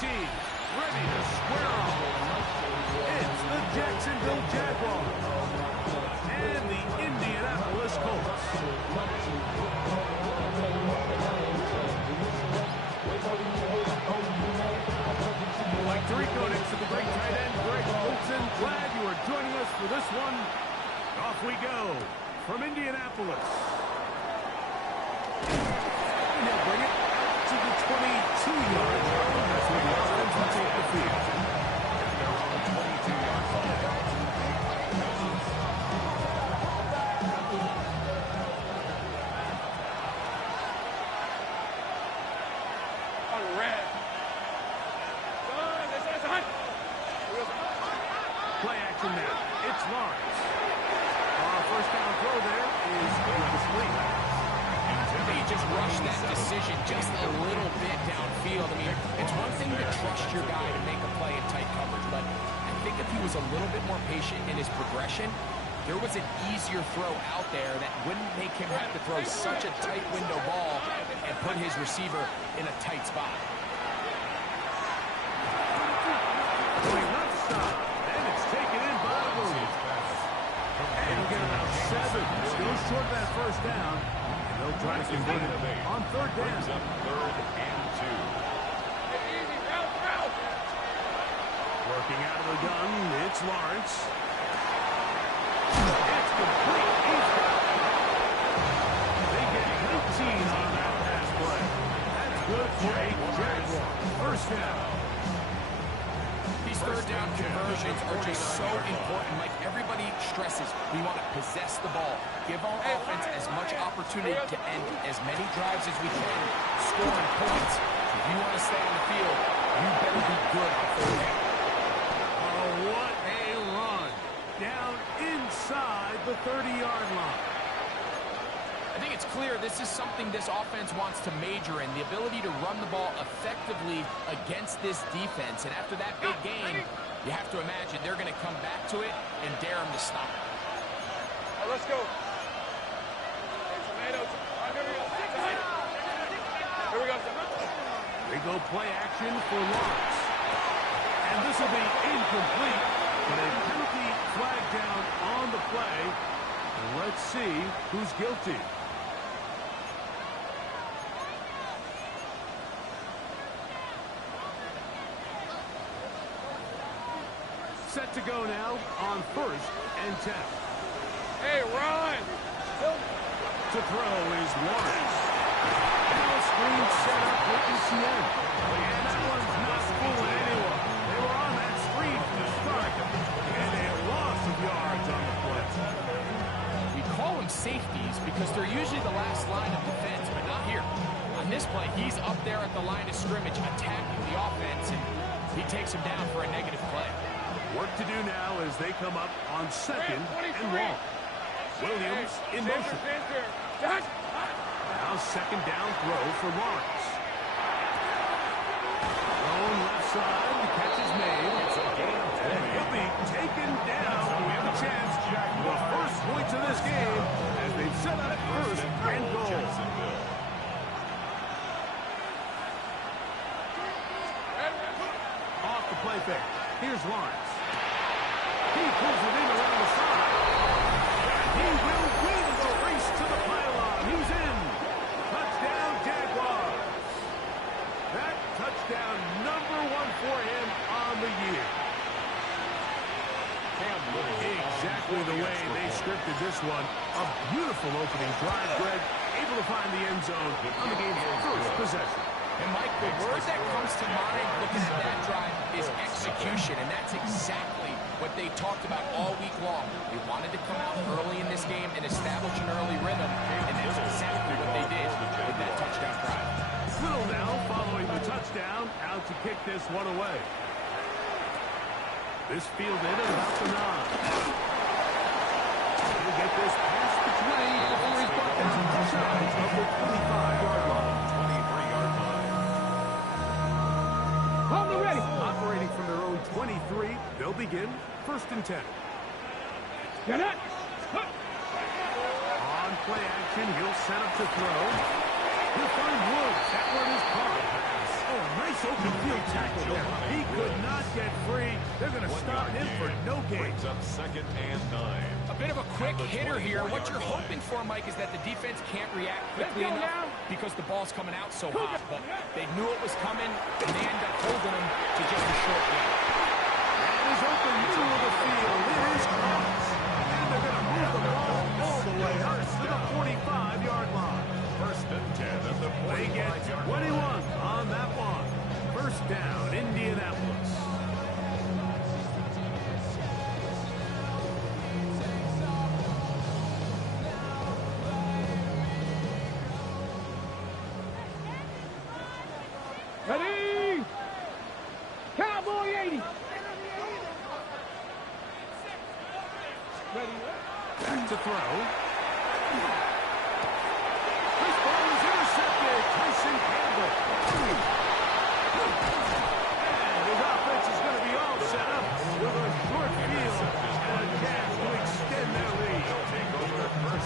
teams ready to square off. It's the Jacksonville Jaguars and the Indianapolis Colts. Like Tirico next to the great tight end, Greg Olsen. Glad you are joining us for this one. Off we go from Indianapolis. And he'll bring it to the 22-yard line. That's where the offense will take the field. They're on the 22-yard line. On red. Play action now. It's Lawrence. Our first down throw there is incomplete. He just rushed that decision just a little bit downfield. I mean, it's one thing to trust your guy to make a play in tight coverage, but I think if he was a little bit more patient in his progression, there was an easier throw out there that wouldn't make him have to throw such a tight window ball and put his receiver in a tight spot. Going left side, and it's taken in by the Bulls. And we'll get about 7. Goes short of that first down. They'll try to convert it on third down. Up 3rd and 2. Working out of the gun, it's Lawrence. It's complete. He's got it. They get 19 on that pass play. That's good for a Jaguar. First down. These third down conversions are just so important. Like everybody stresses, we want to possess the ball. Give our offense as much opportunity to end as many drives as we can, scoring points. If you want to stay on the field, you better be good on third down. Oh, what a run. Down inside the 30-yard line. I think it's clear this is something this offense wants to major in, the ability to run the ball effectively against this defense. And after that big game, you have to imagine they're going to come back to it and dare them to stop it. All right, let's go. Hey, tomatoes. Here we go. They go play action for Lawrence. And this will be incomplete. But a penalty flag down on the play. And let's see who's guilty. Set to go now on 1st and 10. Hey, Ron. To throw is Lawrence. Now a screen set up with ECN. And that one's not fooling anyone. They were on that screen from the start. And a loss of yards on the play. We call them safeties because they're usually the last line of defense, but not here. On this play, he's up there at the line of scrimmage attacking the offense, and he takes him down for a negative play. Work to do now as they come up on 2nd and long. Williams in motion. Now 2nd down throw for Lawrence. Thrown left side, the catch is made. It's a gain of 10. He'll be taken down. We have a chance. The first points of this game as they've set up 1st and goal. Off the play fake. Here's Lawrence. He pulls it in around the side. And he will win the race to the pylon. He's in. Touchdown, Jaguars. That touchdown number 1 for him on the year. Exactly the way they scripted this one. A beautiful opening drive, Greg. Able to find the end zone on the game's first possession. And, Mike, the word that comes to mind looking at that drive is execution, and that's exactly what they talked about all week long. They wanted to come out early in this game and establish an early rhythm, and that's exactly what they did with that touchdown drive. Little now following the touchdown, out to kick this one away. This fielded at about the 9. He'll get this past the 20 before he's brought down to the side of the 25-yard line. 23-yard line. Hold it ready. Operating from their own 23, they'll begin 1st and 10. Get it. On play action, he'll set up to throw. He'll find Woods. That one is caught. Oh, a nice open field tackle there. He could not get free. They're going to stop him for no gain. Brings up 2nd and 9. A bit of a quick hitter here. What you're hoping for, Mike, is that the defense can't react quickly enough because the ball's coming out so hot. But they knew it was coming, and they end up holding him to just a short gain. That is open middle of the field. It is close. And they're going to move the ball all the way up to the 45-yard line. 1st and 10 at the They get 45-yard 21 line. on that one. 1st down, Indianapolis. Ready? Cowboy 80. Ready? Back to throw. This ball is intercepted. Tyson Campbell. And his offense is going to be all set up with a short field and a chance to extend their lead.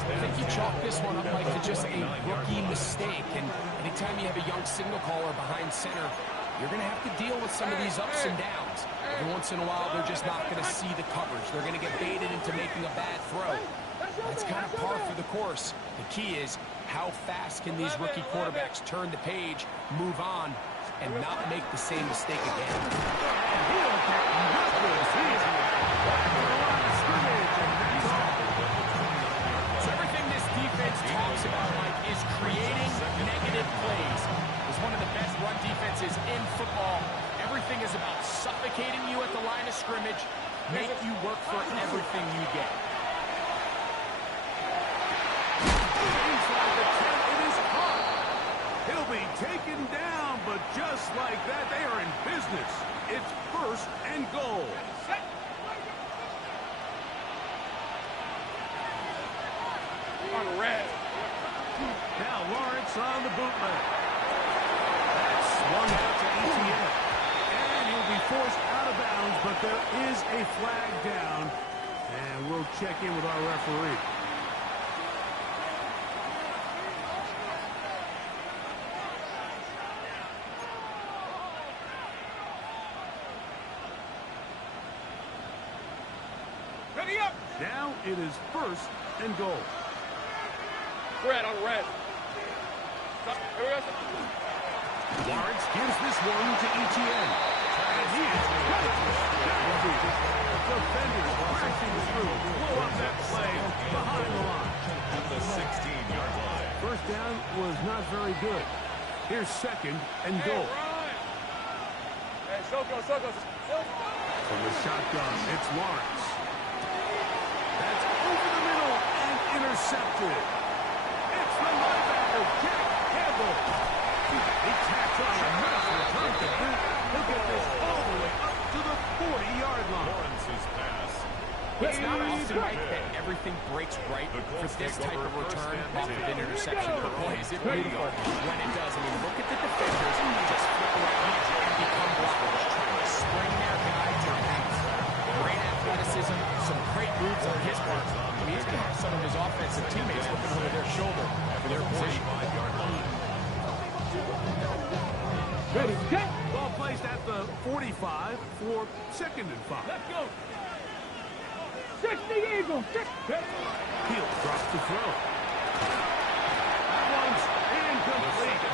I think you chalk this one up, Mike, to just a rookie mistake. And anytime you have a young signal caller behind center, you're going to have to deal with some of these ups and downs. Every once in a while, they're just not going to see the coverage. They're going to get baited into making a bad throw. That's kind of par for the course. The key is how fast can these rookie quarterbacks turn the page, move on, and not make the same mistake again. And he'll get knuckles. He is back to the line of scrimmage, and that's all. So everything this defense talks about, Mike, is creating negative plays. It's one of the best run defenses in football. Everything is about suffocating you at the line of scrimmage, make you work for everything you get. Inside the 10, it is caught. He'll be taken down, but just like that, they are in business. It's 1st and goal. On red. Now Lawrence on the bootleg. That's swung out to ETN. And he'll be forced out of bounds, but there is a flag down. And we'll check in with our referee. Ready up. Now it is 1st and goal. Red on red. Stop. Here we go. Lawrence gives this one to ETN. And he is credit. Defenders crashing through. Blow up that play behind the line. At the 16-yard line. 1st down was not very good. Here's 2nd and goal. Hey, Soko. From the shotgun, it's Lawrence. That's over the middle and intercepted. It's the linebacker, Jack Campbell. He tacks on a nice return to boot. He'll get this all the way up to the 40-yard line. Lawrence's pass. It's not often, Mike, that everything breaks right for this type of return off of an interception. But boy, is it beautiful when it does. I mean, look at the defenders just flip around and become blockers, trying to spring their guy to the house. Great athleticism, some great moves on his part. I mean, he's going to have some of his offensive teammates looking over their shoulder for their position. 45-yard line. Ready. Get. Ball placed at the 45 for 2nd and 5. Let's go. 60 Eagles. Fields drops the throw. That one's incomplete.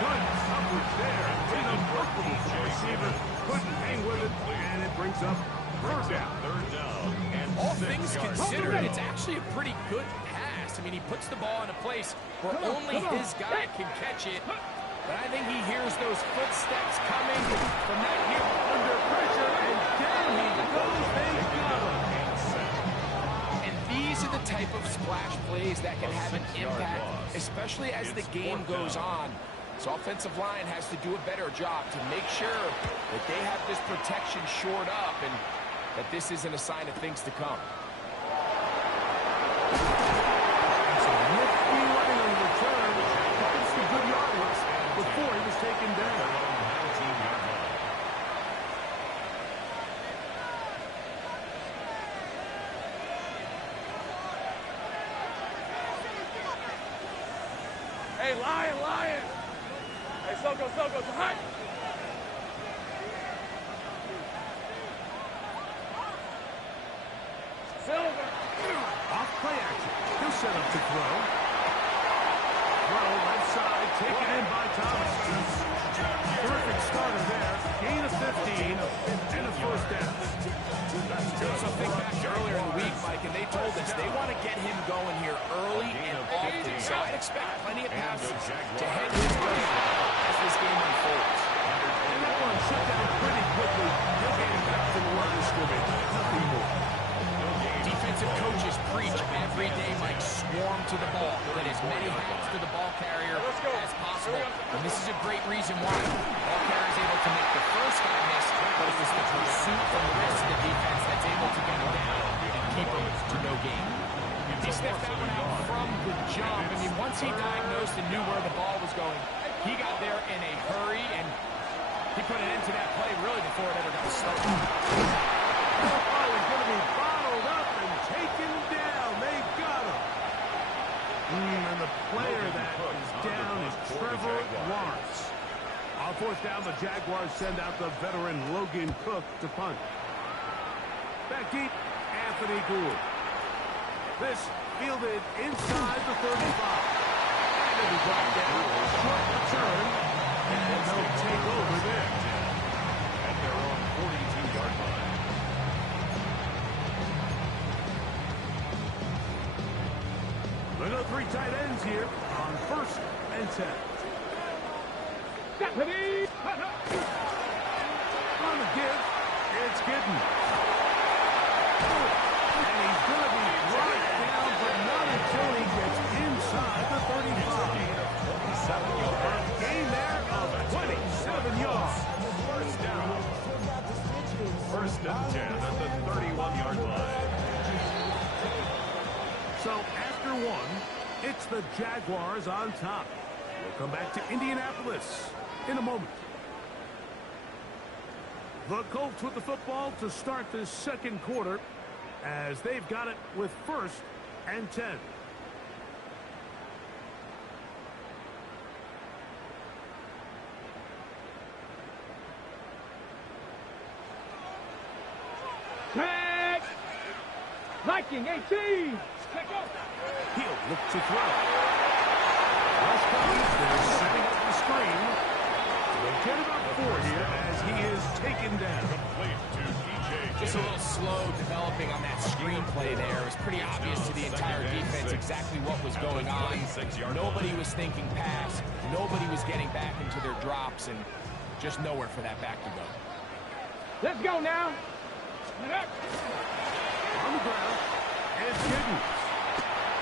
Good coverage there. Remarkable for the receiver. Couldn't hang with it, and it brings up 3rd down. 3rd down and All 6 things yards. considered, it's actually a pretty good pass. I mean, he puts the ball in a place where only his guy can catch it. But I think he hears those footsteps coming from that hip Under pressure, and down he goes. They got him. And these are the type of splash plays that can have an impact, especially as the game goes on. So offensive line has to do a better job to make sure that they have this protection shored up and that this isn't a sign of things to come. Some nifty running on the return. Gets the good yardage before he was taken down. 19-yard line. Hey, Lion. Hey, Soko. Hot. Off play action. He'll set up to throw. Throw left side, taken in by Thomas. Terrific starter there. Gain of 15 and a first down. So think back to earlier in the week, Mike, and they told us they want to get him going here early and often. So I'd expect plenty of passes to head his way as this game unfolds. And that one shut down pretty quickly. He'll get him back to the line of scrimmage. Nothing more. Defensive coaches preach every day, Mike, swarm to the ball. Get as many hands to the ball carrier as possible. And this is a great reason why. Ball carrier is able to make the first guy miss, but it was the pursuit from the rest of the defense that's able to get him down and keep him to no gain. He stepped that one out from the jump. I mean, once he diagnosed and knew where the ball was going, he got there in a hurry, and he put an end to that play really before it ever got started. Oh, he's going to be bottled up and taken down. They got him. And the player that is down is Trevor Lawrence. On fourth down, the Jaguars send out the veteran Logan Cook to punt. Back deep, Anthony Gould. This fielded inside the 35. And it'll be brought down. Short return. And they'll take over there. At their own 42-yard line. There are no three tight ends here on 1st and 10. On the give, it's Giddens. And he's going to be brought down, but not until he gets inside the 35. A gain there of 27 yards. First down. 1st and 10 at the 31-yard line. So after one, it's the Jaguars on top. We'll come back to Indianapolis in a moment. The Colts with the football to start this second quarter as they've got it with 1st and 10. Tag! Viking 18! Check out! He'll look to throw. Rush comes. They're setting up the screen. They'll get about 4 here as he is taken down. Complete to DJ. Just a little slow developing on that screenplay there. It was pretty obvious to the entire defense exactly what was going on. Nobody was thinking pass. Nobody was getting back into their drops, and just nowhere for that back to go. Let's go now! On the ground, it's Giddens.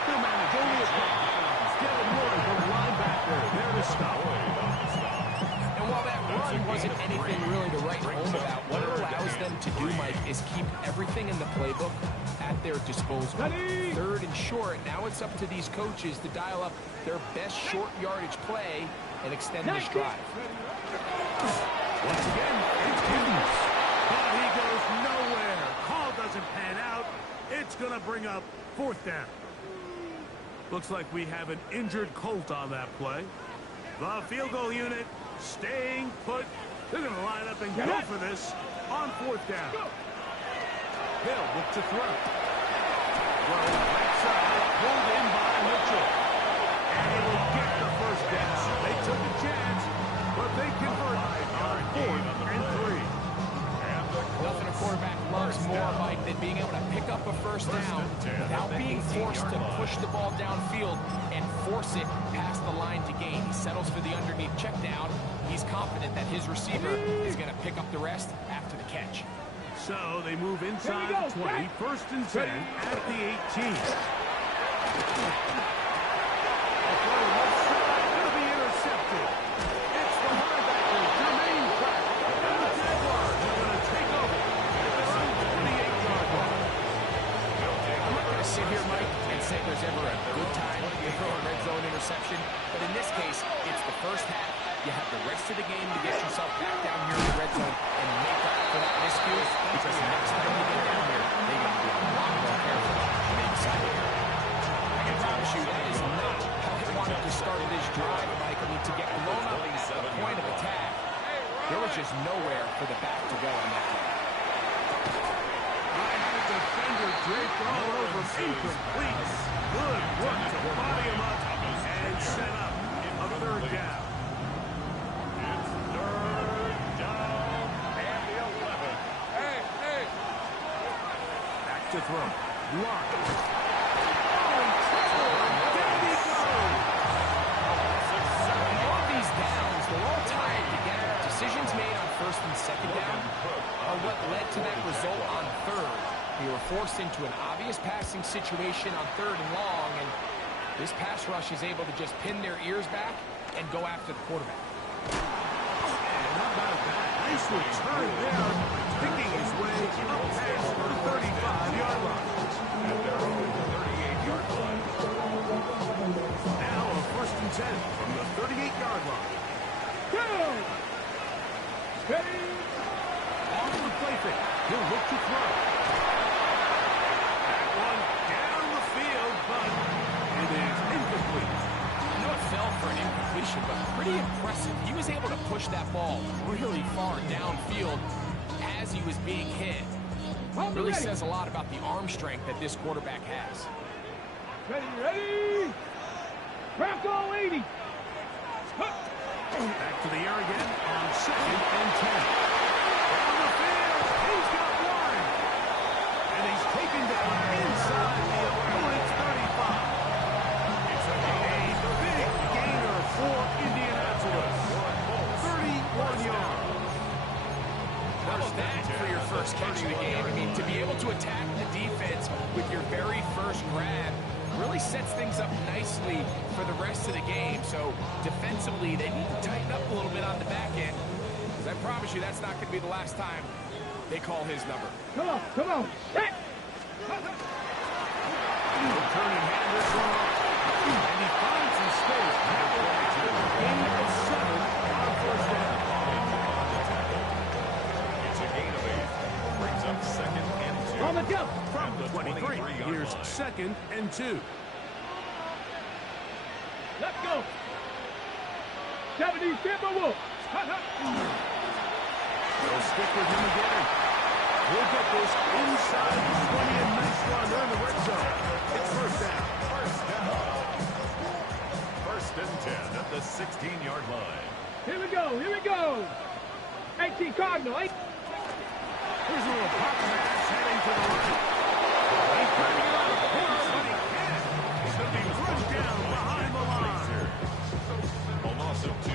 He'll manage only a couple. Devin Lloyd, the linebacker, there to stop. And while that run wasn't anything really to write home about, what it allows them to do, Mike, is keep everything in the playbook at their disposal. 3rd and short, now it's up to these coaches to dial up their best short yardage play and extend this drive. Once again, it's Giddens. But he goes nowhere. Call doesn't pan out. It's going to bring up 4th down. Looks like we have an injured Colt on that play. The field goal unit staying put. They're going to line up and go for this on 4th down. Hill look to throw. Throw right side, pulled in by Mitchell. And he will get the first down. They took a chance, but they convert on 4th and 3. Nothing a quarterback loves more, Mike, than being able to pick up a first down without being forced to push the ball downfield and force it past the line to gain. He settles for the underneath check down. He's confident that his receiver is going to pick up the rest after the catch. So they move inside the 20, 1st and 10 at the 18. The throw left side going to be intercepted. It's the linebacker, Jermaine Pratt. And the Jaguars are going to take over at their own 28-yard line. I'm not going to sit here, Mike, and say there's ever a good time to throw a red zone interception, but in this case, it's the first half. You have the rest of the game to get yourself back down here in the red zone and make up for that miscue, because the next time you get down here, they're going to be a lot more careful when they decide to go. I can promise you that is not how they wanted to start this drive, Mike. I mean, to get blown up at the point of attack, there was just nowhere for the back to go on that play. I had a defender defender draped all over him. Incomplete. Good work to body him up and set up a third down. It's third down and the 11. Hey. Back to throw. Blocked. Down he goes. All these downs, they're all tied together. Decisions made on first and second down are what led to that result on third. They were forced into an obvious passing situation on third and long, and this pass rush is able to just pin their ears back and go after the quarterback. And how about that? Nice return there, picking his way up past the 35-yard line. At their own 38-yard line. Now a first and 10 from the 38-yard line. Go! Ready? Off the play fake. He'll look to throw. That one down the field, but it is incomplete. You know, it fell for an incompletion, but pretty impressive. He was able to push that ball really far downfield as he was being hit. Really says a lot about the arm strength that this quarterback has. Ready? Bronco 80. Back to the air again on second and 10. Down the field, he's got one. And he's taken down inside the opponent's 35. It's a big gainer for Indianapolis. 31 yards. How about that for your first catch of the game? I mean, to be able to attack the defense with your very first grab really sets things up nicely for the rest of the game. So defensively, they need to tighten up a little bit on the back end, because I promise you that's not going to be the last time they call his number. Come on. Set. Returning hand this one off. And he finds some space. Gain of 7 on first down. It's a gain of 8. Brings up second and 2. On the jump. From the 23, here's second and 2. Let's go. 70 Timberwolves. They'll stick with him again. We'll get this inside the 20 and nice run. They're in the red zone. It's first down. First and 10 at the 16-yard line. Here we go. 18 Cardinal. Here's a little pop pass heading to the right. He's trying to get out of the corner, but he can't. He's going to be rushed down behind the line. A loss of 2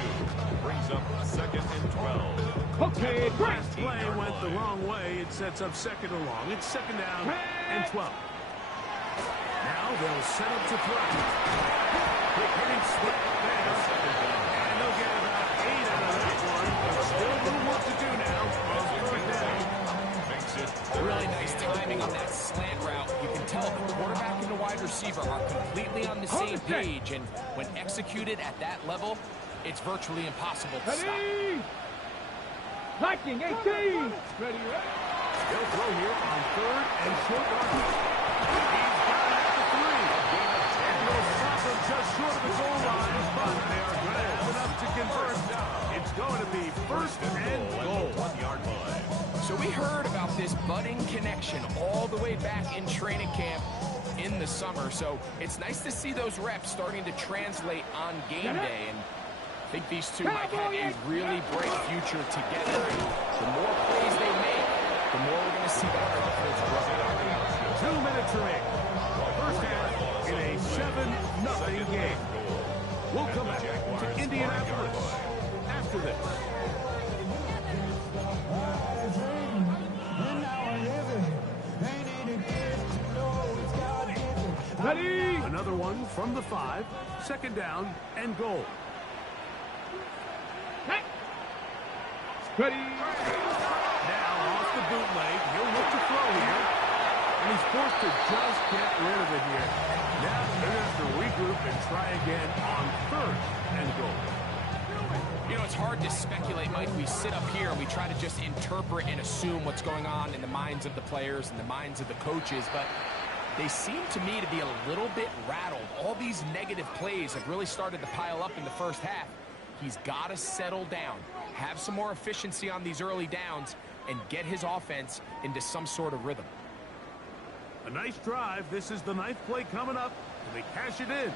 brings up second and 12. Okay, Last play went the wrong way. It sets up second and long. It's second down and 12. Now they'll set up to throw. Quick hitting slip there. And they'll get about 8 out of that one. But still a little work to do now. Third down. Makes it Really nice timing on that slant route. You can tell the quarterback and the wide receiver are completely on the same page, and when executed at that level, it's virtually impossible to stop. Ready? Viking 18. Ready? They'll throw here on third and short yardage. He's got it at the 3. And they'll stop him just short of the goal line, but they are going to have enough to convert. It's going to be first and goal. 1-yard line. So we heard about this budding connection all the way back in training camp in the summer. So it's nice to see those reps starting to translate on game day. And I think these two might have a really bright future together. And the more plays they make, the more we're going to see that confidence grow. 2 minutes remaining. First half in a 7-0 game. We'll come back to Indianapolis after this. Ready? Another one from the 5. Second down and goal. Ready? Now off the bootleg. He'll look to throw here. And he's forced to just get rid of it here. Now they're going to have to regroup and try again on third and goal. You know, it's hard to speculate, Mike. We sit up here and we try to just interpret and assume what's going on in the minds of the players and the minds of the coaches, but they seem to me to be a little bit rattled. All these negative plays have really started to pile up in the first half. He's got to settle down, have some more efficiency on these early downs, and get his offense into some sort of rhythm. A nice drive. This is the 9th play coming up, and they cash it in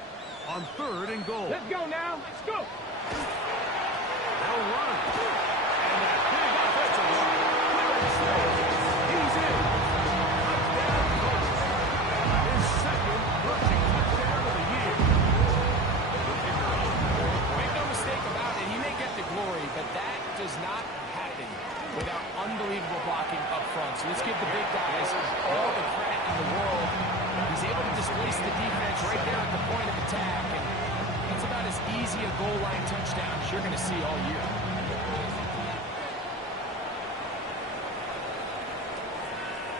on 3rd and goal. Let's go now. Let's go. They'll run. And that big offensive line. He's in. Touchdown, Colts. His 2nd rushing touchdown of the year. Make no mistake about it, he may get the glory, but that does not happen without unbelievable blocking up front. So let's give the big guys all the credit in the world. He's able to displace the defense right there at the point of attack, and it's about as easy a goal line touchdown as you're going to see all year.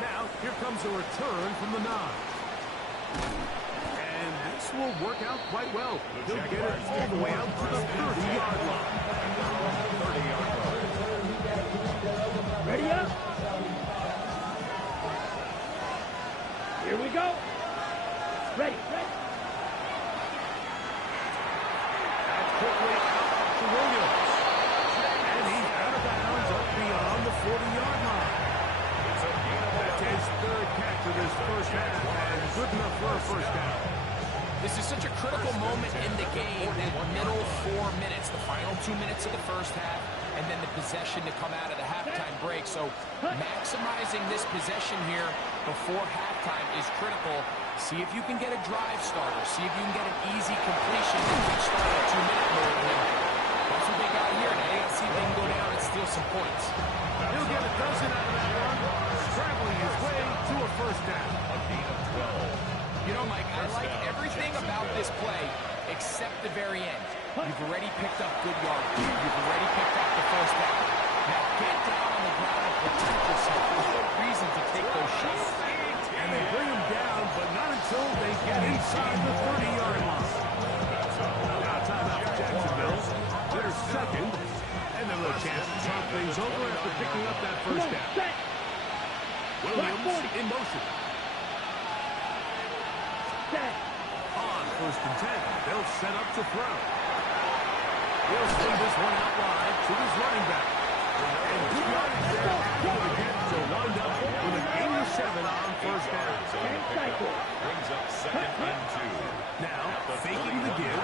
Now, here comes a return from the 9. And this will work out quite well. He'll get it all the way out to the 30-yard line. 30-yard line. Ready up. Here we go. Ready. That's quickly out to Williams. And he's out of bounds up beyond the 40-yard line. That's his 3rd catch of this first half, and good enough for a first down. This is such a critical moment in the game, that middle 4 minutes, the final 2 minutes of the first half, and then the possession to come out of the halftime break. So maximizing this possession here before halftime is critical. See if you can get a drive starter. See if you can get an easy completion and start a 2-minute mode. That's what they got here. Now you got to see if they can go down and steal some points. He'll get a dozen out of that one, traveling his way to a first down. A gain of 12. You know, Mike, I like everything about this play except the very end. You've already picked up good yards. You've already picked up the first down. Now get down on the ground and protect yourself. There's no reason to take those shots. And they bring him down, but not until they get inside the 30-yard line. Now timeout for Jacksonville. Their 2nd, and a little chance to talk things over after picking up that first down. Williams in motion. On 1st and 10, they'll set up to throw. He'll send this one out wide to his running back. And good yardage there after the catch to wind up with a gain of 7 on first down. Brings up 2nd and 2. Now, faking the give.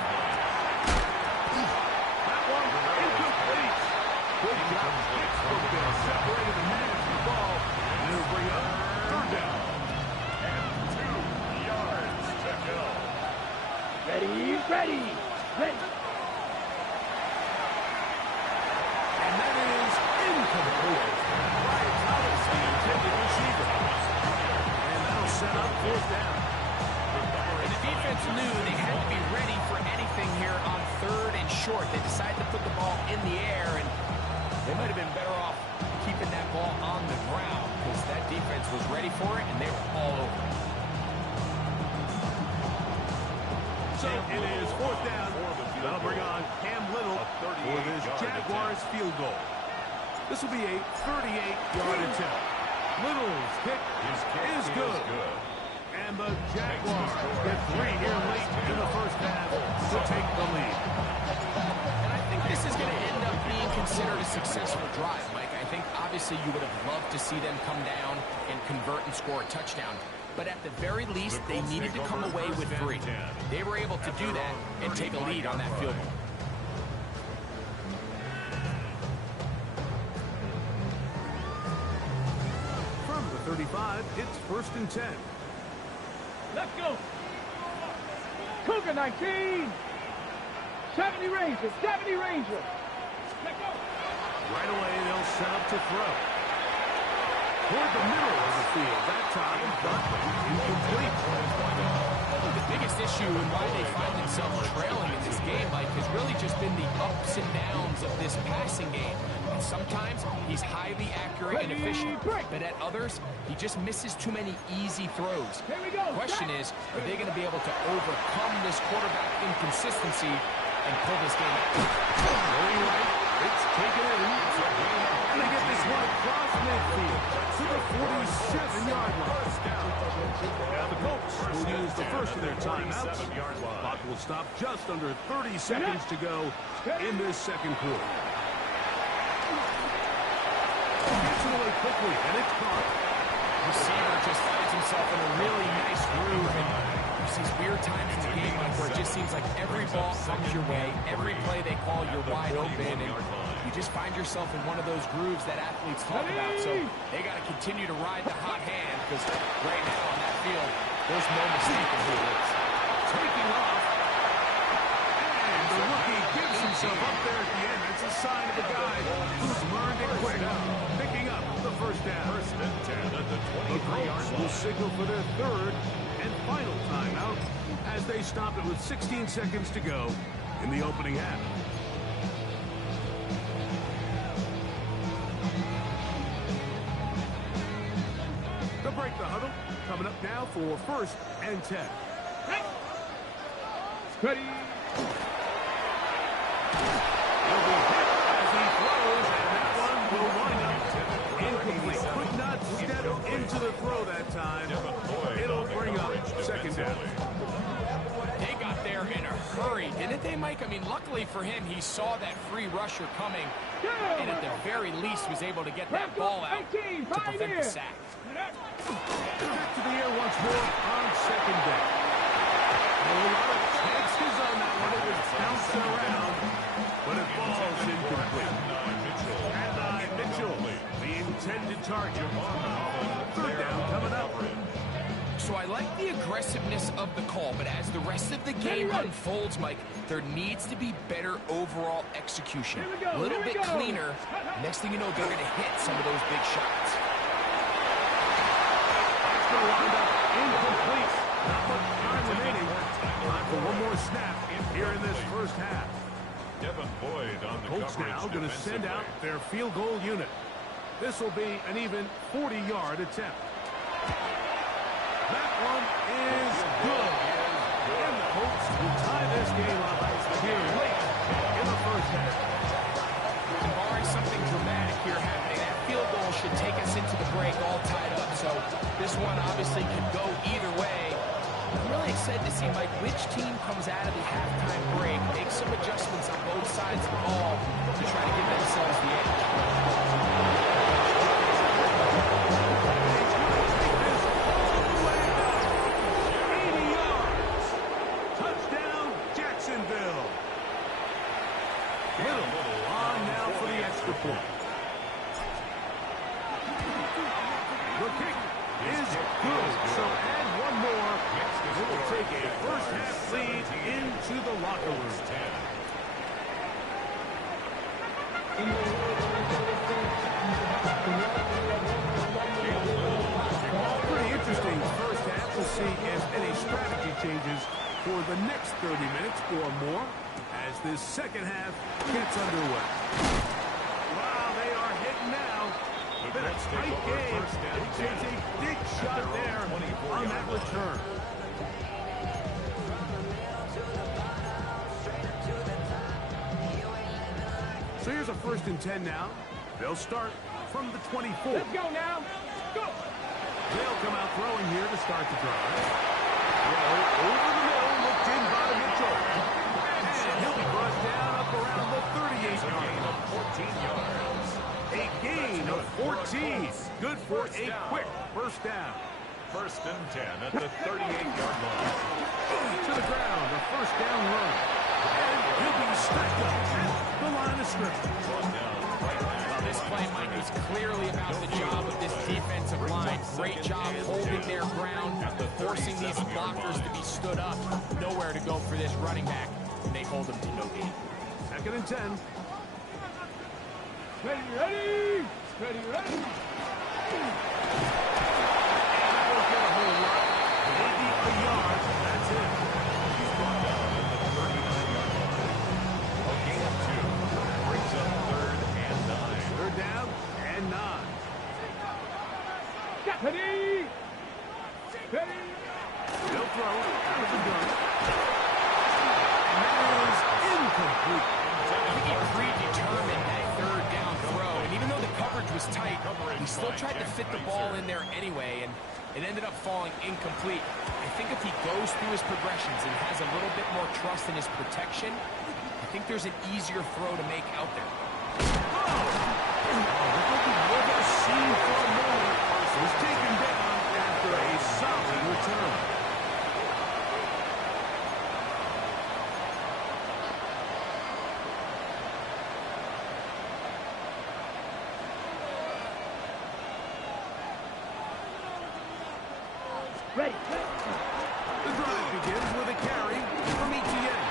That one incomplete. Good job. Pittsburgh separated the man from the ball. And it'll bring up 3rd down. And 2 yards to go. Ready. And that is incomplete. Right out of the intended receiver. And that'll set up 4th down. And the defense knew they had to be ready for anything here on 3rd and short. They decided to put the ball in the air, and they might have been better off keeping that ball on the ground because that defense was ready for it, and they were all over it. So it is 4th down. That'll bring on Cam Little for this Jaguars field goal. This will be a 38-yard attempt. Little's kick is good. And the Jaguars get 3 here late in the first half to take the lead. And I think this is going to end up being considered a successful drive, Mike. I think obviously you would have loved to see them come down and convert and score a touchdown. But at the very least, they needed to come away with 3. They were able to do that and take a lead on that field goal. From the 35, it's 1st and 10. Let's go. Cougar 19. 70 Rangers. Let's go. Right away, they'll set up to throw. Toward the middle of the field that time, but incomplete. The biggest issue and why they find themselves trailing in this game, Mike, has really just been the ups and downs of this passing game. And sometimes he's highly accurate and efficient, but at others, he just misses too many easy throws. Here we go. The question is, are they going to be able to overcome this quarterback inconsistency and pull this game out? Going right, it's taken in. And they get this one across midfield to the 47-yard line. Now the Colts will use the first of their timeouts. Clock will stop just under 30 seconds to go in this second quarter. Gets it away quickly, and it's caught. receiver just finds himself in a really nice groove, and there's these weird times in the game where it just seems like every ball comes your way, every play they call, you're wide open, and you just find yourself in one of those grooves that athletes talk about. So they got to continue to ride the hot hand, because right now on that field, there's no mistaking who it is. Taking off. And the rookie gives himself up there at the end. It's a sign of a guy who's learned it quick. Picking up the first down. First and 10 at the The 23-yard Colts line. will signal for their third and final timeout as they stop it with 16 seconds to go in the opening half. To break the huddle, coming up now for first and 10. Ready. He'll be hit as he throws, and that one will wind up incomplete. Could not step into the throw that time. It'll bring up second down. They got there in a hurry, didn't they, Mike? I mean, luckily for him, he saw that free rusher coming, and at the very least was able to get that ball out to prevent the sack. Back to the air once more on second down. A lot of chances on that one. It was bouncing around, but it falls incomplete. And Mitchell, the intended target. Third down coming up. So I like the aggressiveness of the call, but as the rest of the game unfolds, Mike, there needs to be better overall execution. A little bit cleaner. Next thing you know, they're going to hit some of those big shots. That's going to wind up incomplete. Not much time remaining. Time for one more snap here in this first half. Devin Boyd on the Colts now going to send out their field goal unit. This will be an even 40-yard attempt. That one is good. And the Colts will tie this game up here late in the first half. Barring something dramatic here happening, that field goal should take us into the break all tied up. So this one obviously could go either way. I'm really excited to see, Mike, which team comes out of the halftime break, make some adjustments on both sides of the ball to try to give themselves the edge. Touchdown, Jacksonville. Little on now for the extra point. The kick is good. So add one more. It will take a first half lead into the locker room. Pretty interesting first half to see if any strategy changes for the next 30 minutes or more as this second half gets underway. Wow, they are hitting now. Been a tight game. It's a big shot there on that return. So here's a first and 10 now. They'll start from the 24. Let's go now. Go. They'll come out throwing here to start the drive. Throw over the middle, looked in by Mitchell. And he'll be brought down up around the 38-yard line. 14 yards. A gain of 14. Good for a quick first down. First and 10 at the 38-yard line. To the ground, a first down run. And he'll be stacked up at the line of scrimmage. Well, this play, Mike, is clearly about the job of this defensive line. Great job holding their ground, forcing these blockers to be stood up. Nowhere to go for this running back, and they hold them to no gain. Second and 10. Ready, ready. Ready, ready. Don't get a whole lot. Maybe a yard. That's it. He's brought down at the 39-yard line. A gain of 2 brings up third and 9. Third down and 9. Ready. Ready. They'll throw. That was a gun. And that is incomplete. He predetermined that third down throw, and even though the coverage was tight, he still tried to fit the ball in there anyway, and it ended up falling incomplete. I think if he goes through his progressions and has a little bit more trust in his protection, I think there's an easier throw to make out there. Oh, look at the scene for a moment. He's taken down Ready. The drive begins with a carry from Etienne.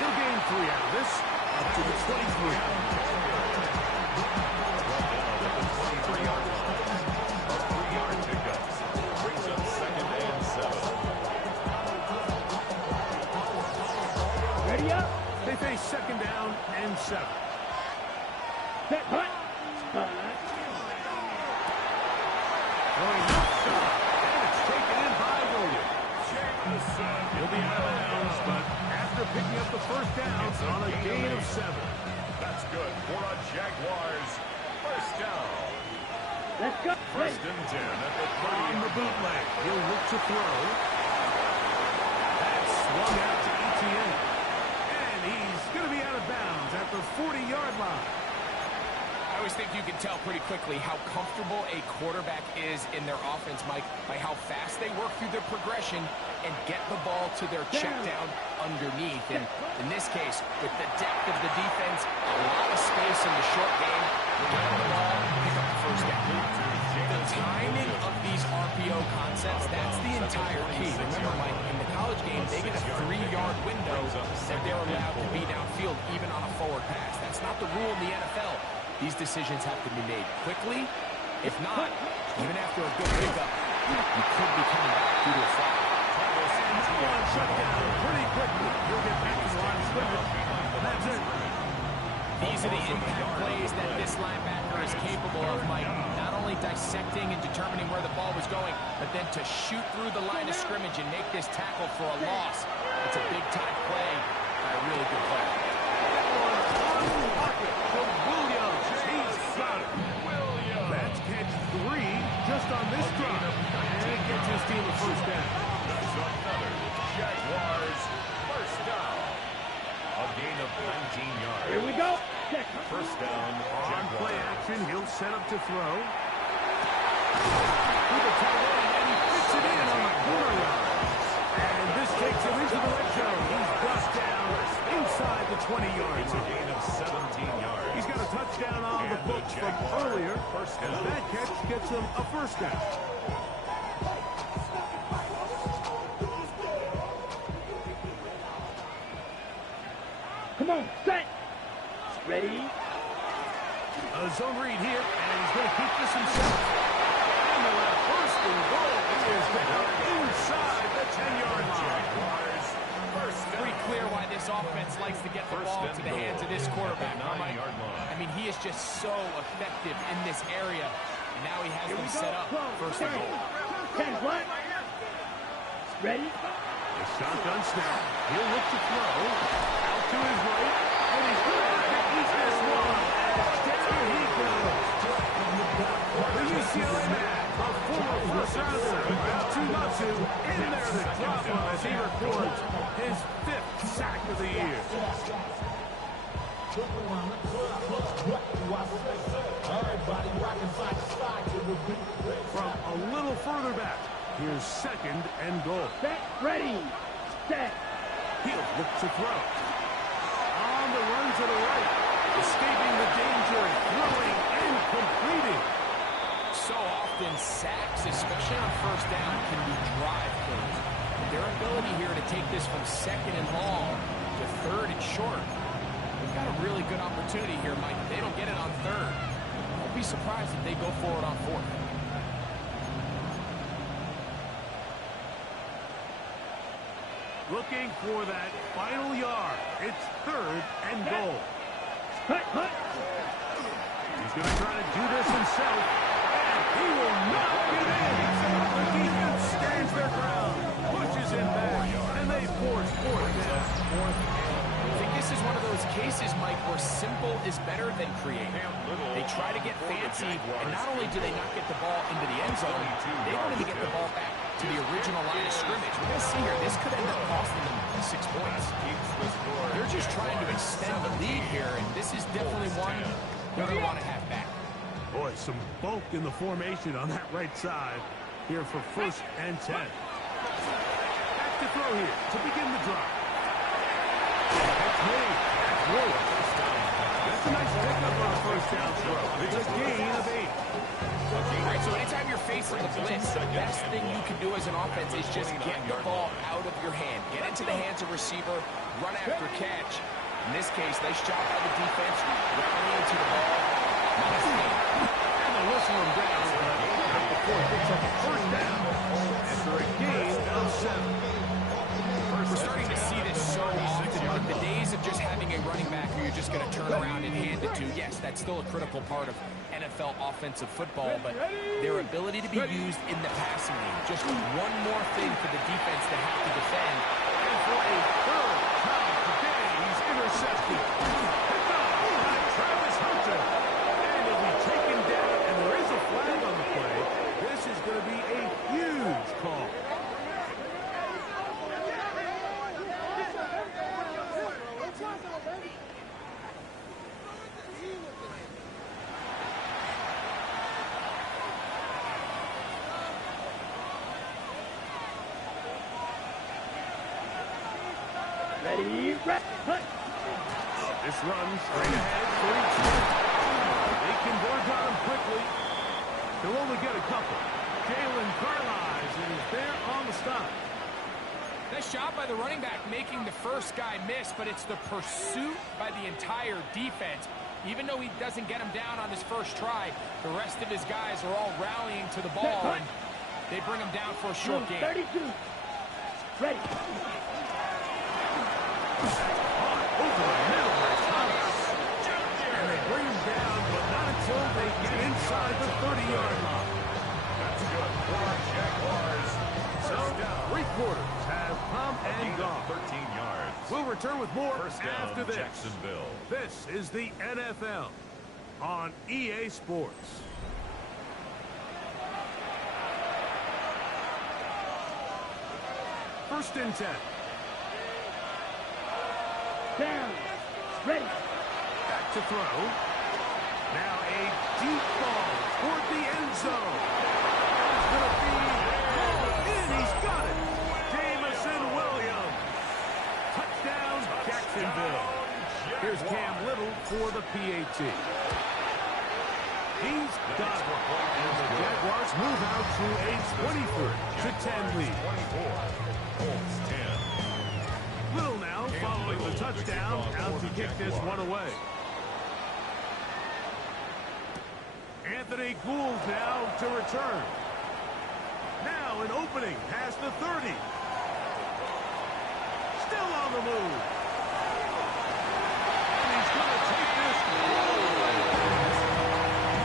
He'll gain 3 out of this, up to the 23. Ready up. They face second down and 7. Set. Hut. Going outside, and it's taken in by Williams. He'll be out of bounds, but after picking up the first down on a gain of 7. That's good for a Jaguars first down. Let's go. First and 10 at the 30. On the bootleg, he'll look to throw. That's swung out to Etienne. And he's going to be out of bounds at the 40-yard line. I always think you can tell pretty quickly how comfortable a quarterback is in their offense, Mike, by how fast they work through their progression and get the ball to their check down underneath. And in this case, with the depth of the defense, a lot of space in the short game, get the ball, pick up the first down. The timing of these RPO concepts, that's the entire key. Remember, Mike, in the college game, they get a 3-yard window that they're allowed to be downfield, even on a forward pass. That's not the rule in the NFL. These decisions have to be made quickly. If not, even after a good pickup, you could be coming back due to a flag. One shut down pretty quickly. He'll get back to the line of scrimmage. And that's it. These are the impact plays that this linebacker is capable of, Mike. Not only dissecting and determining where the ball was going, but then to shoot through the line of scrimmage and make this tackle for a loss. It's a big-time play by a really good player. That's catch 3 just on this drive. And it gets his team a first down. That's another Jaguars first down. A gain of 19 yards. Here we go. Check. First down, On play Jaguars. action, he'll set up to throw. With a tight end, and he fits it in on the corner route. And this takes him into the red zone. He's brought down inside the 20-yard It's a line. gain of 17 yards. He's got a touchdown on the books from earlier, and that catch gets him a first down. Come on. Set. Ready. A zone read here, and he's going to keep this himself. And the left first and goal is down inside the 10-yard line. Jaguars first down. Pretty clear why this offense likes to get the First ball and to the goal hands of this quarterback. at the 9-yard line. I mean, he is just so effective in this area. And now he has them set up first and goal. 10 what? Ready. The shotgun snap. He'll look to throw. Out to his right. And he's going to eat this one. And down he goes. The UCLA man, a former first rounder, Tuatu in there to drop him as he records his 5th sack of the year. From a little further back, here's second and goal. Set. Ready. Set. He'll look to throw. On the run to the right. Escaping the danger, throwing and completing. So often, sacks, especially on first down, can be drive killers. Their ability here to take this from second and long to third and short. They've got a really good opportunity here, Mike. If they don't get it on third, I'd be surprised if they go forward on fourth. Looking for that final yard. It's third and goal. Hut. Hut. He's going to try to do this himself. And he will not get in. The defense stands their ground. Pushes him back. And they force fourth down. I think this is one of those cases, Mike, where simple is better than creative. They try to get fancy, and not only do they not get the ball into the end zone, they don't even get the ball back to the original line of scrimmage. We're going to see here, this could end up costing them 6 points. They're just trying to extend the lead here, and this is definitely one they're going to want to have back. Boy, some bulk in the formation on that right side here for first and 10. Back to throw here to begin the drive. That's made. That's Williams. That's a nice pickup on a first down throw. It's a gain of 8. All right, so anytime you're facing in the blitz, the best thing you can do as an offense is just get the ball out of your hand. Get into the hands of receiver, run after catch. In this case, nice job by the defense, rallying to the ball. Nice game. And the whistle him down before he picks up a first down after a gain of 7. We're starting to see this so often, but the days of just having a running back who you're just going to turn around and hand it to, yes, that's still a critical part of NFL offensive football, but their ability to be used in the passing game, just one more thing for the defense to have to defend. And for a third time today, he's intercepted. Picked up by Travis Hunter. And he'll be taken down, and there is a flag on the play. This is going to be a huge call. Ready, rest, hunt. This run straight ahead, 3-2. They converge on him quickly. He'll only get a couple. Jalen Carlisle is there on the stop. Nice job by the running back making the first guy miss, but it's the pursuit by the entire defense. Even though he doesn't get him down on his first try, the rest of his guys are all rallying to the ball, and they bring him down for a short game. 32. Ready. Over the middle by Thomas. And they bring him down, but not until they get inside the 30-yard line. That's good for Jaguars. So, First down. 3 quarters have come and Gain of gone. 13 yards. We'll return with more First down, after this. Jacksonville. This is the NFL on EA Sports. First and 10. Down. Ready. Back to throw. Now a deep ball toward the end zone. It's going to be in. He's got it. Jamison Williams. Touchdown, Jacksonville. Here's Cam Little for the PAT. He's got it. And the Jaguars move out to a 23-10 lead. 24. Colts 10. Little now following the touchdown, out to kick this one away. Anthony Gould now to return. Now an opening past the 30. Still on the move. And he's going to take this all the way.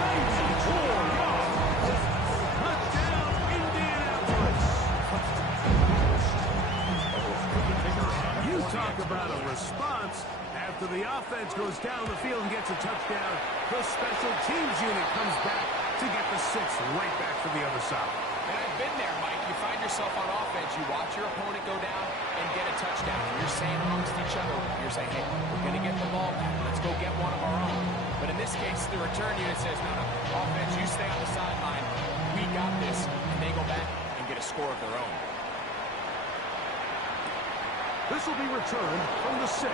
94 yards. Touchdown, Indianapolis. You talk about a response. After the offense goes down the field and gets a touchdown, the special teams unit comes back to get the 6 right back to the other side. And I've been there, Mike. You find yourself on offense, you watch your opponent go down and get a touchdown. You're saying amongst each other, you're saying, hey, we're going to get the ball back. Let's go get one of our own. But in this case, the return unit says, no, offense, you stay on the sideline. We got this. And they go back and get a score of their own. This will be returned from the 6.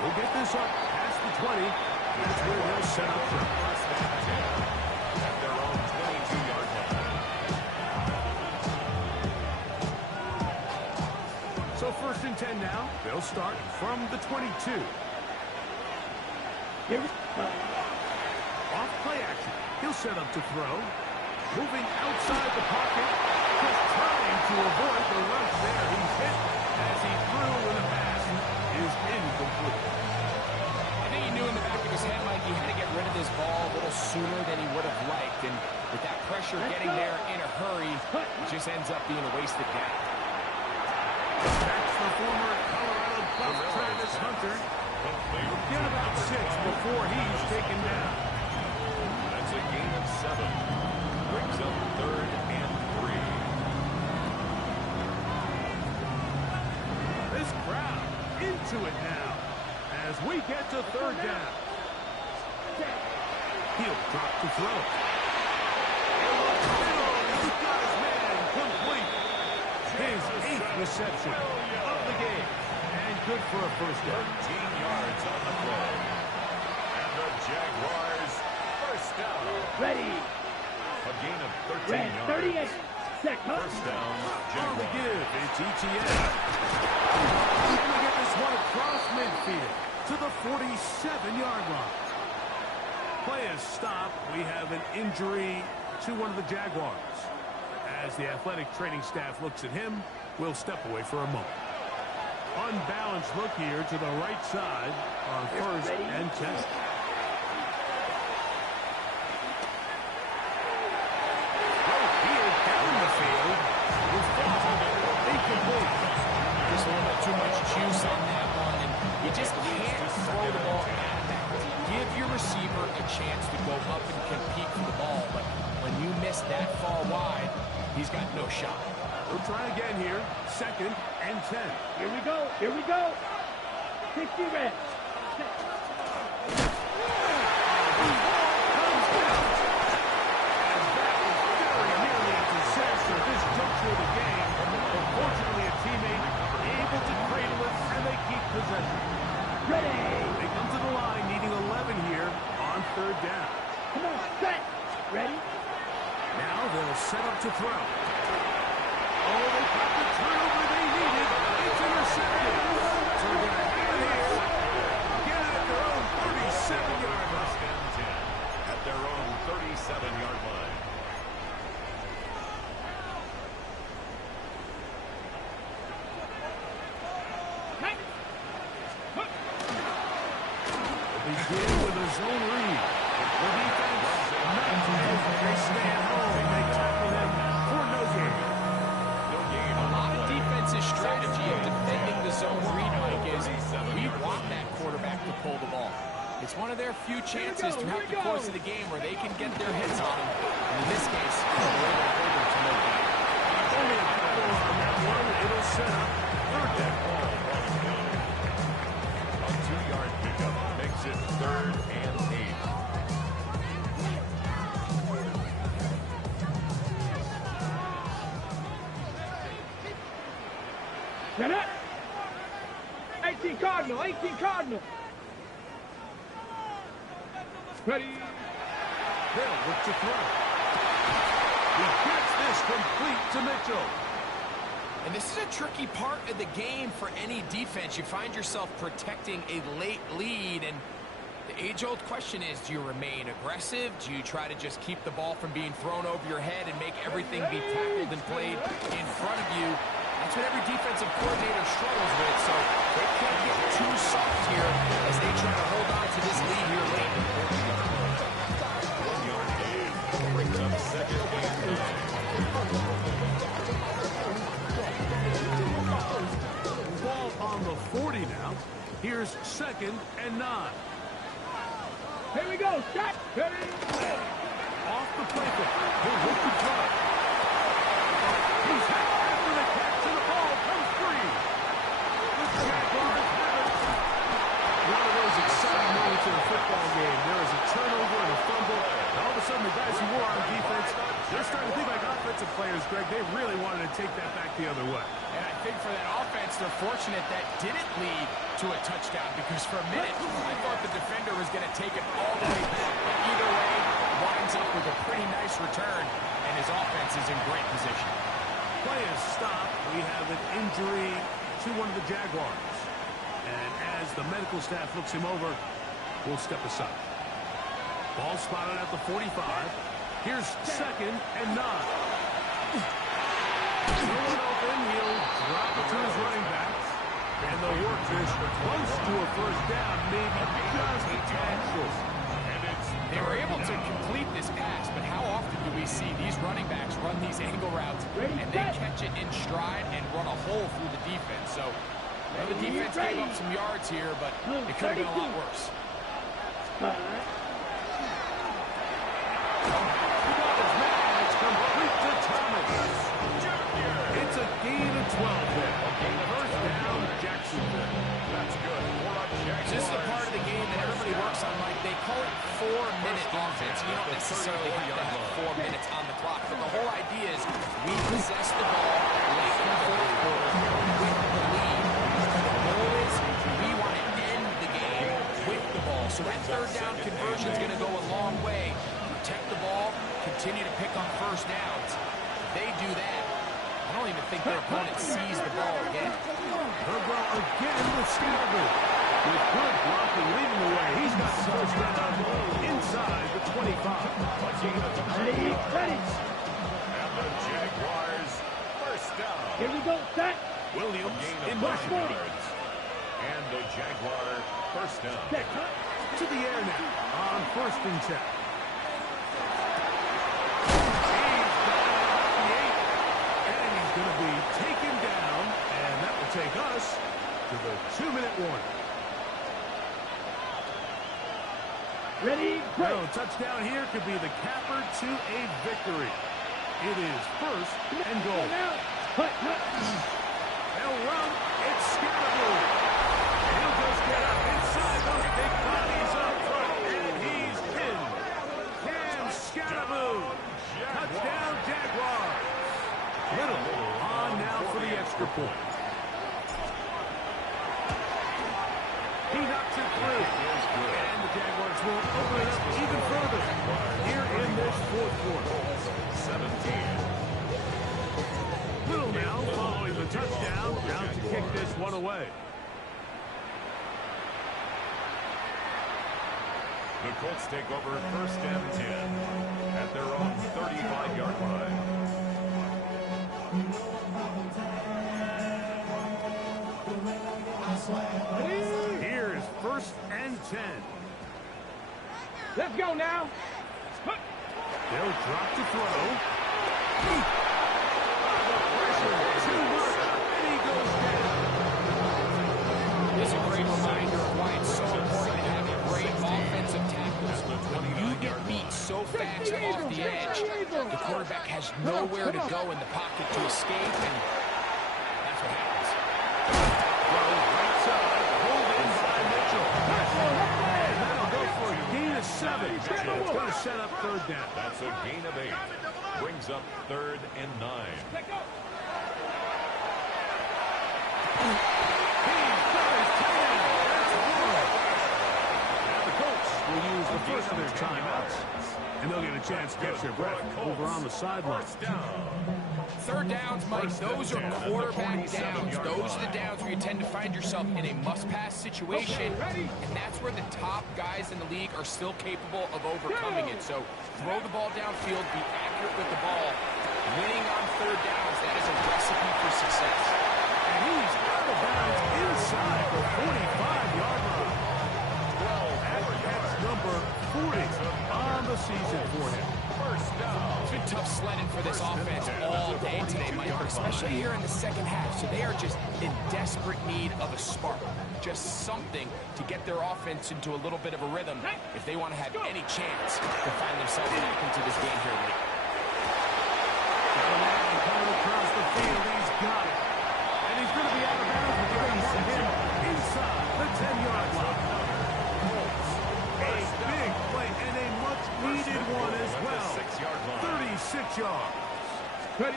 We'll get this up past the 20. That's where they'll set up for At their own 22-yard line. So first and 10 now. They'll start from the 22. Here we go. Off play action. He'll set up to throw. Moving outside the pocket. Just trying to avoid the rush there. He's hit as he threw with a pass. Is incomplete. I think he knew in the back of his head, Mike, he had to get rid of this ball a little sooner than he would have liked. And with that pressure getting there in a hurry, it just ends up being a wasted gap. That's the former Colorado Buff Travis Hunter. He'll get about 6 before he's taken down. That's a gain of 7. Brings up 3rd and 3. This crowd into it now as we get to 3rd down. He'll drop to throw. He's got his man complete. His 8th reception of the game. And good for a first down. 13 yards on the play. And the Jaguars first down. Ready. A gain of 13 Red, yards. 38. Set, huh? First down, On the Jaguars. give, it's ETN. And they get this one across midfield to the 47-yard line. Play is stopped. We have an injury to one of the Jaguars. As the athletic training staff looks at him, we'll step away for a moment. Unbalanced look here to the right side on first and 10. Just a little bit too much juice on that one, and you just can't throw the ball out of bounds. Give your receiver a chance to go up and compete for the ball, but when you miss that far wide, he's got no shot. We'll try again here. Second and 10. Here we go. Here we go. 60 red. Very nearly a disaster this juncture of the game. Unfortunately, a teammate able to cradle it, and they keep possession. Ready. They come to the line needing 11 here on third down. Come on, set. Ready. Now they'll set up to throw. Oh, they got the turnover they needed. It's intercepted. So they're going to have it here. Get it at their own 37-yard line. First and 10 at their own 37-yard line. Begin with a zone read. The defense, not they stay at home. They tackle him for no gain. No gain A on lot the of play. defense's strategy of defending the zone read, Mike, is we want that quarterback to pull the ball. It's one of their few chances throughout the course of the game where they can get their hits on him. And in this case, they're able to hold him to no gain. Only a couple on that one. It'll set up third down. A 2-yard pickup makes it 3rd and 8. Set up. 18 Cardinal. 18 Cardinal. Ready. They'll look to throw. He gets this complete to Mitchell. And this is a tricky part of the game for any defense. You find yourself protecting a late lead, and the age-old question is, do you remain aggressive? Do you try to just keep the ball from being thrown over your head and make everything be tackled and played in front of you? That's what every defensive coordinator struggles with, so they can't get too soft here as they try to hold on to this lead here late. 1-yard gain brings up 2nd and 9. Ball on the 40 now. Here's 2nd and 9. Here we go. Set. Ready. Off the play fake. He'll look to throw. He's hacked after the catch, and the ball comes free. The Jaguars have it. One of those exciting moments in a football game. There is a turnover and a fumble. And all of a sudden, the guys who were on defense, they're starting to think like offensive players, Greg. They really wanted to take that back the other way. And I think for that offense, they're fortunate that didn't lead to a touchdown, because for a minute, I thought the defender was going to take it all the way back. But either way, winds up with a pretty nice return, and his offense is in great position. Play is stopped. We have an injury to one of the Jaguars. And as the medical staff looks him over, we'll step aside. Ball spotted at the 45. Here's 2nd and 9. No one open. He'll drop it to his running backs. And they'll work this close to a first down, maybe just a tad short. They were able to complete this pass, but how often do we see these running backs run these angle routes and they catch it in stride and run a hole through the defense? So the defense gave up some yards here, but it could have been a lot worse. It's complete to Thomas. It's a gain of 12 there. First down, Jacksonville. That's good. This is the part of the game that everybody works on, Mike. They call it 4-minute offense. You don't necessarily have to have 4 minutes on the clock, but the whole idea is we possess the ball late in the fourth quarter with the lead. The goal is we want to end the game with the ball. So that third down conversion continue to pick up first downs. If they do that, I don't even think their opponent sees the ball again. They'll go again with Scalaboo. With good blocking leading the way. He's got first down inside the 25. Ready. And the Jaguars first down. Here we go, set. Williams Gain in of 5 motion. yards. And the Jaguar first down. Set, cut. To the air now on 1st and 10. And he's going to be taken down, and that will take us to the 2-minute warning. Ready, break. No, touchdown here could be the capper to a victory. It is 1st and goal. Now, cut. They'll run. It's Scalaboo. He'll just get up inside those big bodies up front, and he's pinned. Cam Scalaboo. Touchdown, Jaguars. Little on now for the extra point. He knocks it through. And the Jaguars will open it up even further here in this 4th quarter. 17. Little now following the touchdown, out to kick this one away. The Colts take over 1st and 10 at their own 35-yard line. Here is 1st and 10. Let's go now. They'll drop to throw. The pressure too much, and he goes down. This is a great reminder of why it's so important to have great offensive tackles. When you get beat so fast off the edge, the quarterback has nowhere to go in the pocket to escape, and that's what happens. Throw right side, pulled in by Mitchell. And that'll go for a gain of 7. It's going to set up 3rd down. That's a gain of 8. Brings up 3rd and 9. He's got his tight end. That's 1. Now the Colts will use the first of their timeouts, and they'll get a chance to catch their breath over on the sideline. 3rd downs, Mike, those are quarterback downs. Those are the downs where you tend to find yourself in a must-pass situation, and that's where the top guys in the league are still capable of overcoming it. So throw the ball downfield, be accurate with the ball. Winning on 3rd downs, that is a recipe for success. And he's out of bounds inside the 45-yard line. 12, that's number 40 on the season for him. First down. It's been tough sledding for this offense all day today, Mike, but especially here in the second half. So they are just in desperate need of a spark, just something to get their offense into a little bit of a rhythm if they want to have any chance to find themselves back into this game here late. Coming across the field, he's got it. And he's going to be out of bounds, but they're going to mark him inside the 10-yard line. A big play and a much-needed one as well. 36 yards. Ready.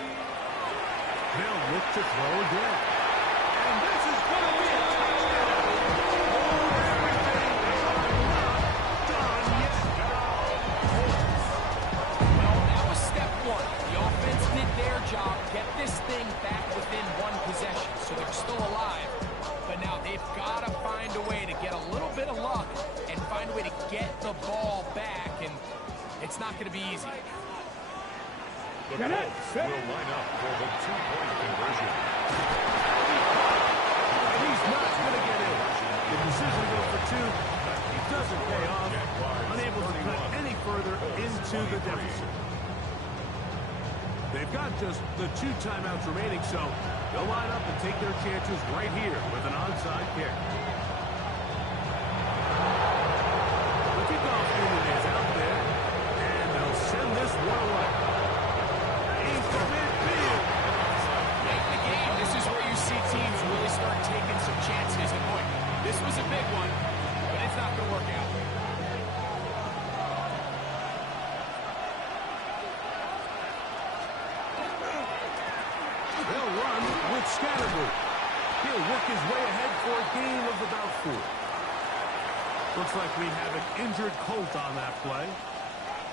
They'll look to throw again. And this is going to be a touchdown. Everything is not done yet. Well, that was step 1. The offense did their job, get this thing back within 1 possession, so they're still alive. But now they've got to find a way to get a little bit of luck and find a way to get the ball back, and it's not going to be easy. The Colts will line up for the 2-point conversion. And he's not going to get in. The decision to go for 2, he doesn't pay off. Unable to cut any further into the deficit. They've got just the 2 timeouts remaining, so they'll line up and take their chances right here with an onside kick. The kickoff unit is out there, and they'll send this one away. He's from midfield. Late in the game, this is where you see teams really start taking some chances. And boy, this was a big one, but it's not going to work out. They'll run with Scalaboo. He'll work his way ahead for a gain of about 4. Looks like we have an injured Colt on that play.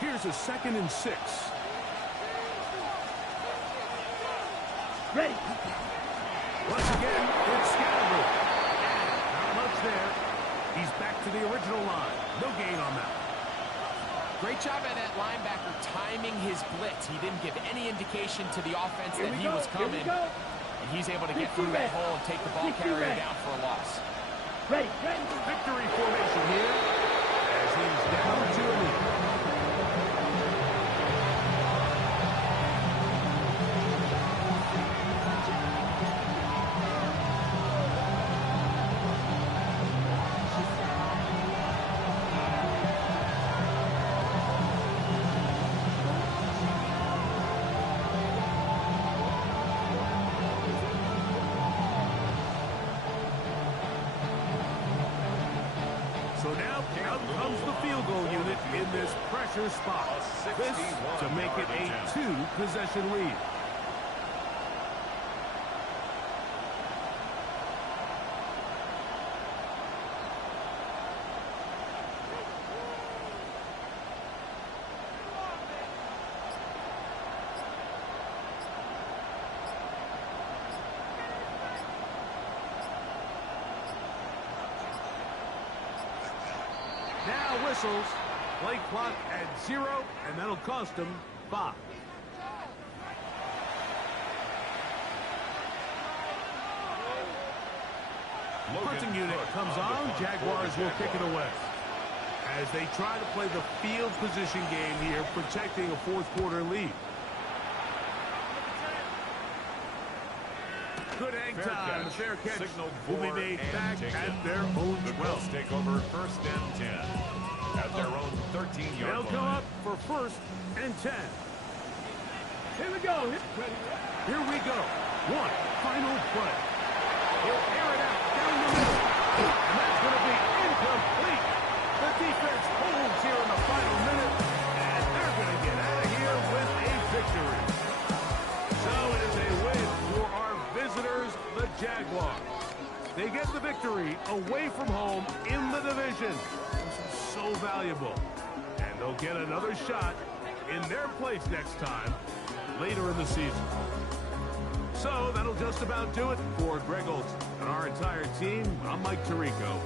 Here's a 2nd and 6. Ready. Once again, it's scattered. Not much there. He's back to the original line. No gain on that. Great job by that linebacker timing his blitz. He didn't give any indication to the offense that he was coming. And he's able to get through that hole and take the ball carrier down for a loss. Ready. Victory formation here as he's down to a lead. So now out comes the field goal unit in this pressure spot. This to make it a 2-possession lead. Now whistles. Play clock at 0, and that'll cost him 5. Punting unit comes on. Jaguars will kick it away. As they try to play the field position game here, protecting a fourth-quarter lead. Good hang time. The fair catch will be made back at their own 12. Take over 1st and 10 at their own 13-yard line. They'll come up for 1st and 10. Here we go. Here we go. One final play. He'll air it out down the middle. And that's going to be incomplete. The defense holds here in the final minute, and they're going to get out of here with a victory. So it is a win for our visitors, the Jaguars. They get the victory away from home in the division. This is so valuable. And they'll get another shot in their place next time later in the season. So that'll just about do it for Greg Olson and our entire team. I'm Mike Tirico.